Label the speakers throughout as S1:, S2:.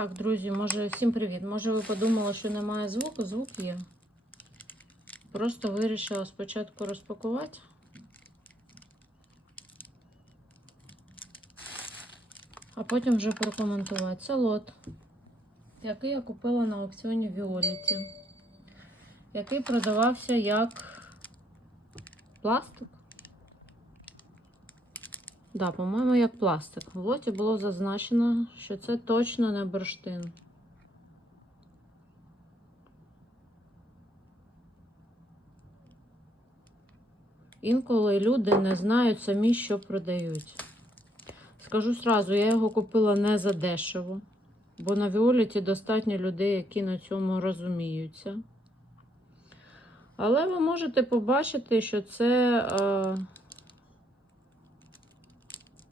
S1: Так, друзі, може, всім привіт. Може, ви подумали, що немає звуку? Звук є. Просто вирішила спочатку розпакувати. А потім вже прокоментувати. Це лот, який я купила на аукціоні Віоліті, який продавався як пластик. Да, по-моєму, як пластик. В лоті було зазначено, що це точно не бурштин. Інколи люди не знають самі, що продають. Скажу сразу, я його купила не за дешево, бо на Віоліті достатньо людей, які на цьому розуміються. Але ви можете побачити, що це. Е...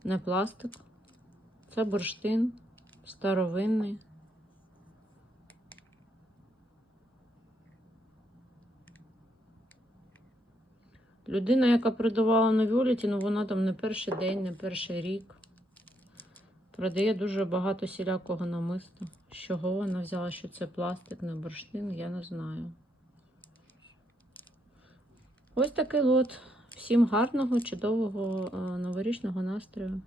S1: Не пластик. Це бурштин старовинний. Людина, яка продавала на Віоліті, ну вона там не перший день, не перший рік. Продає дуже багато сілякого намиста. З чого вона взяла, що це пластик, не бурштин, я не знаю. Ось такий лот. Всім гарного, чудового е, новорічного настрою.